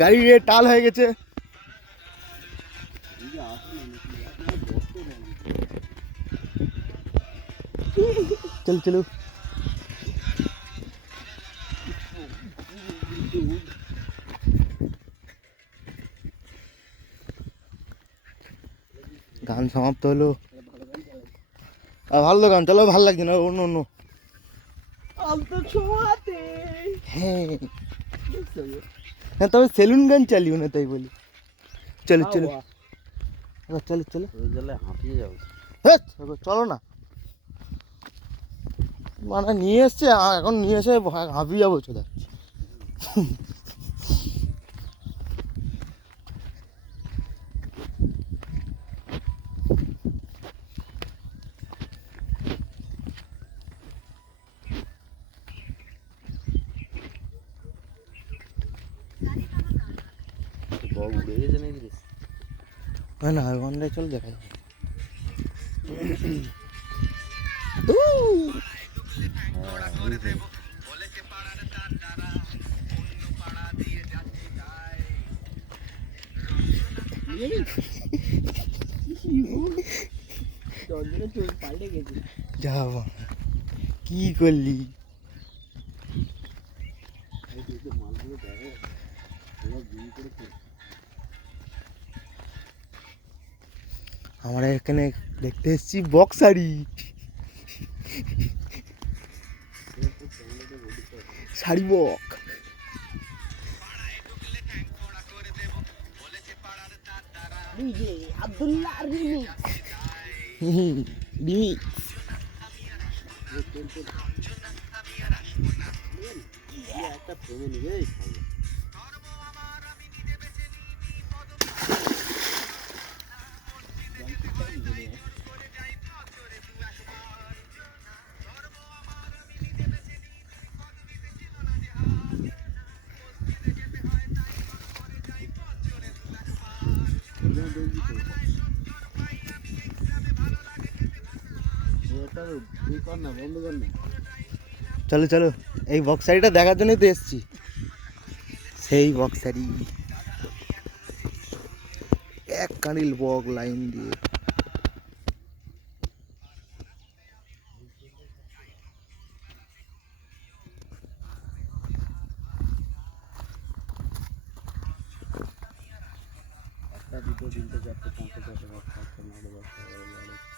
গাড়ি টাল হয়ে গেছে। চল চলো গান সমাপ্ত হলো। ভালো গান, চলো ভালো লাগছে না, অন্য অন্য। হ্যাঁ হ্যাঁ, তবে সেলুন গান চালিও না তাই বলি। চলো চলো চলো চলো, হাঁপিয়ে যাবো। চলো না, মানে নিয়ে এসছে এখন, নিয়ে এসে হাঁপিয়ে যাবো। চলে বক উড়ে গেছে নাকি রে? হয় না, ওখানটায় চল দেখা যাবে। যা কি করলি? আমরা এখানে দেখতে এসেছি বক্সারি, শাড়ি বক। একটা ফোনে নিবে চলো চলো, এই বক্সারিটা দেখার জন্যই তো এসছি। সেই বক্সারি, এক কাঁড়িল বক লাইন দিয়ে। একটা দুটো তিনটে চারটে পাঁচটা ছটা সাতটা আটটা নটা 10টা 11টা 12টা